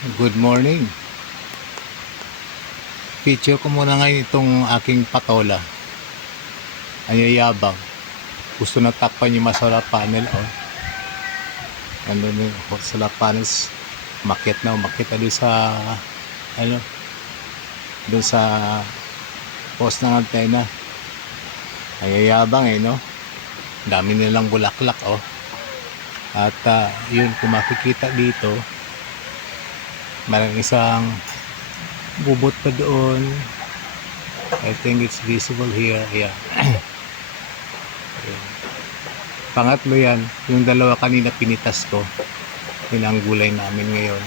Good morning. Picture ko muna ngayon itong aking patola. Anyayabang. Gusto na takpan yung mga solar panel. Oh. Nandun yung solar panels. Makit na. Makit na doon sa ano doon sa post ng antena. Anyayabang eh no. Dami nilang bulaklak oh. At ah, yun kung makikita dito Merong isang bubot pa doon. I think it's visible here. Yeah. Pangatlo yan. Yung dalawa kanina pinitas ko. Yun ang gulay namin ngayon.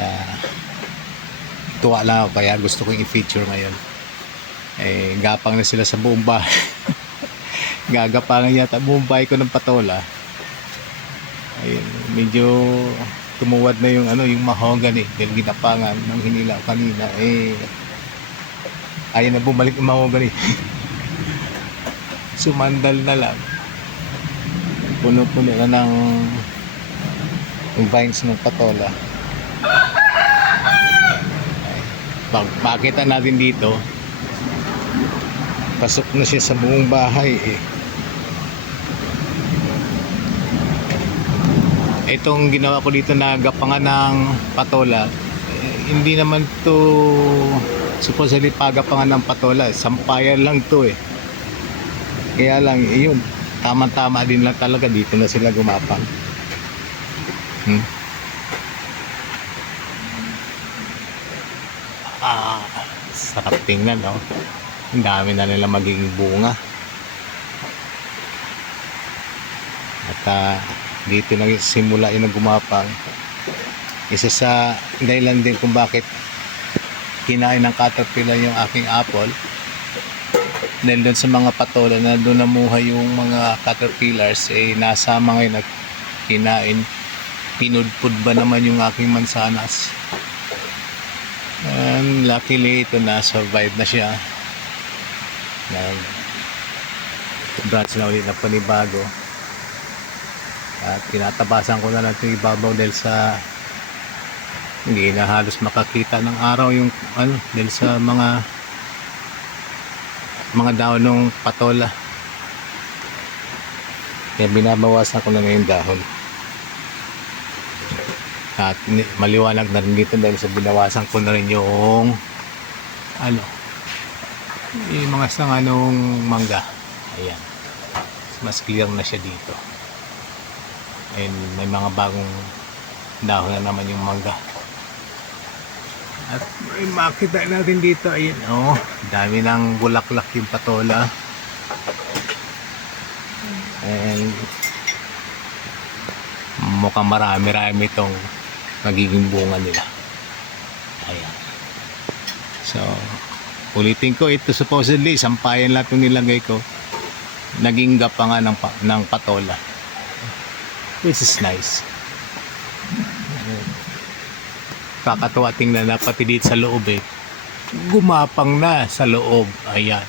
Yeah. Tuwa lang ako kaya gusto kong i-feature ngayon. Eh, gapang na sila sa buong bahay. Gagapangan yata buong bahay ko ng patola. Ayun, medyo tumuwad na yung ano yung mahogany dahil ginapangan ng hinilaw kanina eh ayaw na bumalik yung mahogany sumandal na lang. Puno-puno na ng vines ng patola. Pag makita natin dito pasok na siya sa buong bahay eh itong ginawa ko dito na gapangan ng patola eh, hindi naman to supposedly pagapangan ng patola sampayan lang to eh. Kaya lang yun tama tama din lang talaga dito na sila gumapang. Hmm? ah sarap tingnan no? Ang dami na nila magiging bunga. At ah, dito na simula yung gumapang. Isa sa dahilan din kung bakit kinain ng caterpillar yung aking apple. Dahil doon sa mga patola na doon namuhay yung mga caterpillars eh nasama ngayon at kinain. Pinudpud ba naman yung aking mansanas? And luckily ito na survive na siya. Nag branch na ulit na panibago at tinatabasan ko na lang itong ibabaw dahil sa hindi na halos makakita ng araw yung ano dahil sa mga mga daon ng patola. Kaya binabawasan ko na ngayon dahon. At maliwanag na rin dito dahil sa binawasan ko na rin yung ano yung mga sanga nung mangga. Ayan. Mas clear na siya dito and may mga bagong dahon na naman yung mangga. At may makita natin dito ayun oh. Dami ng bulaklak yung patola. And mukhang marami marami itong nagiging bunga nila. Ayan. So ulitin ko ito supposedly sampayan lang itong nilagay ko. Naging gapangan ng, pa- ng patola which is nice. Kakatuwa tingnan na pati dito sa loob eh. Gumapang na sa loob. Ayan.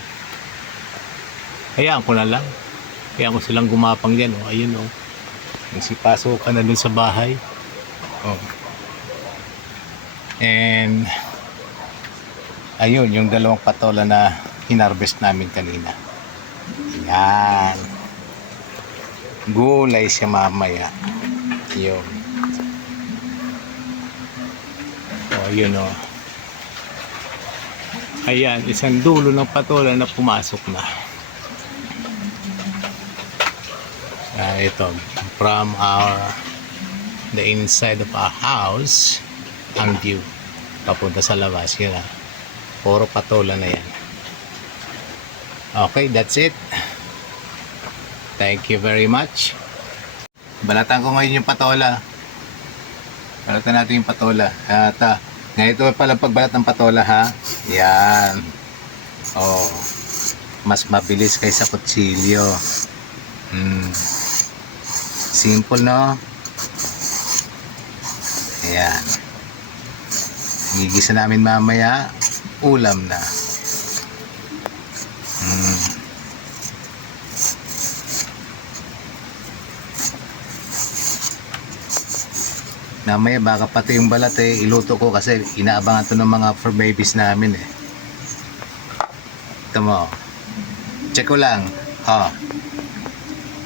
Hayaan ko na lang. Hayaan ko silang gumapang dyan. Oh. Ayun oh. Nagsipasok ka na dun sa bahay. Oh. And ayun, yung dalawang patola na hinarvest namin kanina. Yan gulay siya mamaya. Yun. O yun o. Ayan isang dulo ng patola na pumasok na. Ah, ito. From our the inside of our house ang view. Papunta sa labas yun ah. Puro patola na yan. Okay that's it Thank you very much. Balatan ko ngayon yung patola. Balatan natin yung patola. At uh, ganito pala pagbalat ng patola ha. Yan. Oh. Mas mabilis kaysa kutsilyo. Hmm. Simple no? Ayan. Gigisa namin mamaya. Ulam na. Mamaya baka pati yung balat eh, iluto ko kasi inaabangan to ng mga for babies namin eh. Ito mo. Check ko lang. Oh.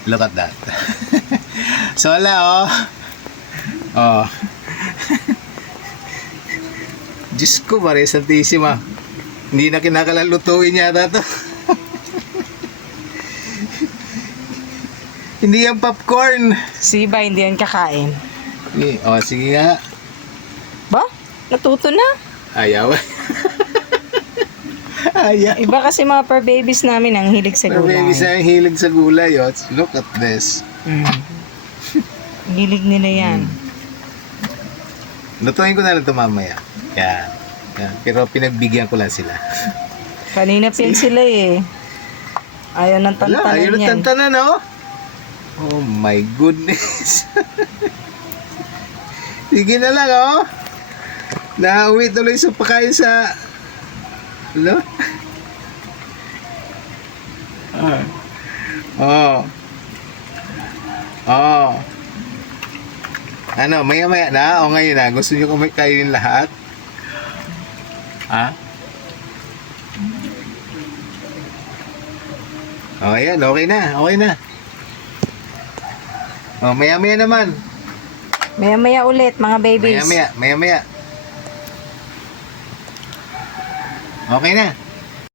Look at that. so wala oh. Oh. Diyos ko, Maria Santissima. Hindi na kinakalalutuin yata to. Hindi yan popcorn. Si ba, hindi yan kakain. Sige, oh, sige nga. Ba? Natuto na. Ayaw. Ayaw. Iba kasi mga per babies namin ang hilig sa gulay. baby sa hilig sa gulay, oh. Look at this. Mm. hilig nila yan. Lutuin ko na lang ito mamaya. Yan. Yan. Pero pinagbigyan ko lang sila. Kanina pin sila eh. Ayaw ng Wala, tantanan ayun ang yan. tantanan, oh. Oh my goodness. Sige na lang, oh. Nauwi tuloy sa pagkain sa... Ano? Ah. Oh. Oh. Ano, maya maya na? O ngayon na? Gusto nyo kumay kainin lahat? Ha? O, ayan. Okay na. Okay na. O, maya maya naman. Maya maya ulit mga babies. Maya maya. Maya maya. Okay na.